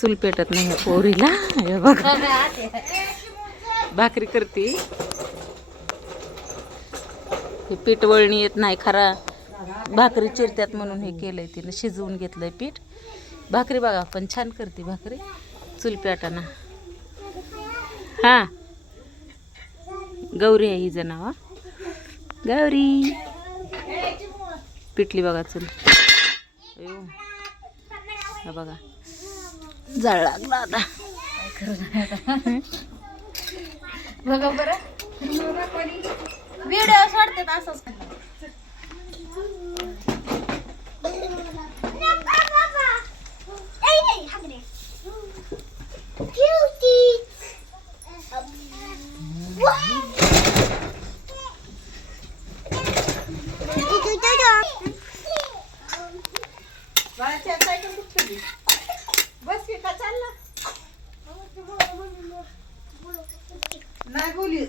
चूल पेटत नाही ह्या पोरीला. हे बघा भाकरी करते. हे पीठ वळणी येत नाही खरा, भाकरी चिरत्यात म्हणून हे केलंय तिनं, शिजवून घेतलंय पीठ. भाकरी बघा पण छान करते भाकरी चूल पेटाना. हा गौरी आहे हिचं नाव. गौरी पिटली बघा चूल. हा बघा जाळ लागला आता. बघा बरं व्हिडिओ सोडतात असंच. बस का चालला नाही बोली.